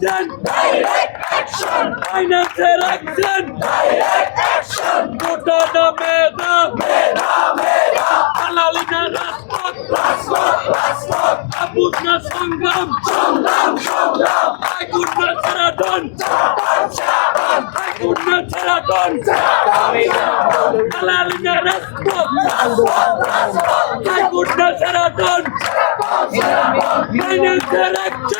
to action! Direct action! Financial action! Direct action! Kotana Meda! Meda Meda! Alalina Raspot! Raspot! Raspot! Abudna Sangam! Sangam! Sangam! Aikudna Saradon! Saradon! Saradon! Aikudna Saradon! Saradon! Alalina Raspot! Raspot! Raspot! Aikudna Saradon! Financial action! Direct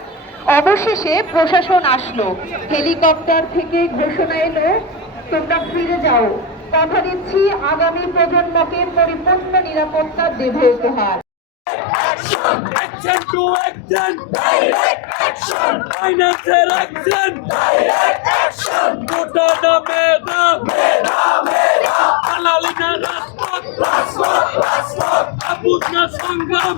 অবশেষে প্রশাসন আসলো। Helicopter থেকে ঘোষণা এলো তোমরা ফিরে যাও। কথা দিচ্ছি আগামী প্রজন্মকে পরিপূর্ণ নিরাপত্তা দেবে উপহার। সংগ্রাম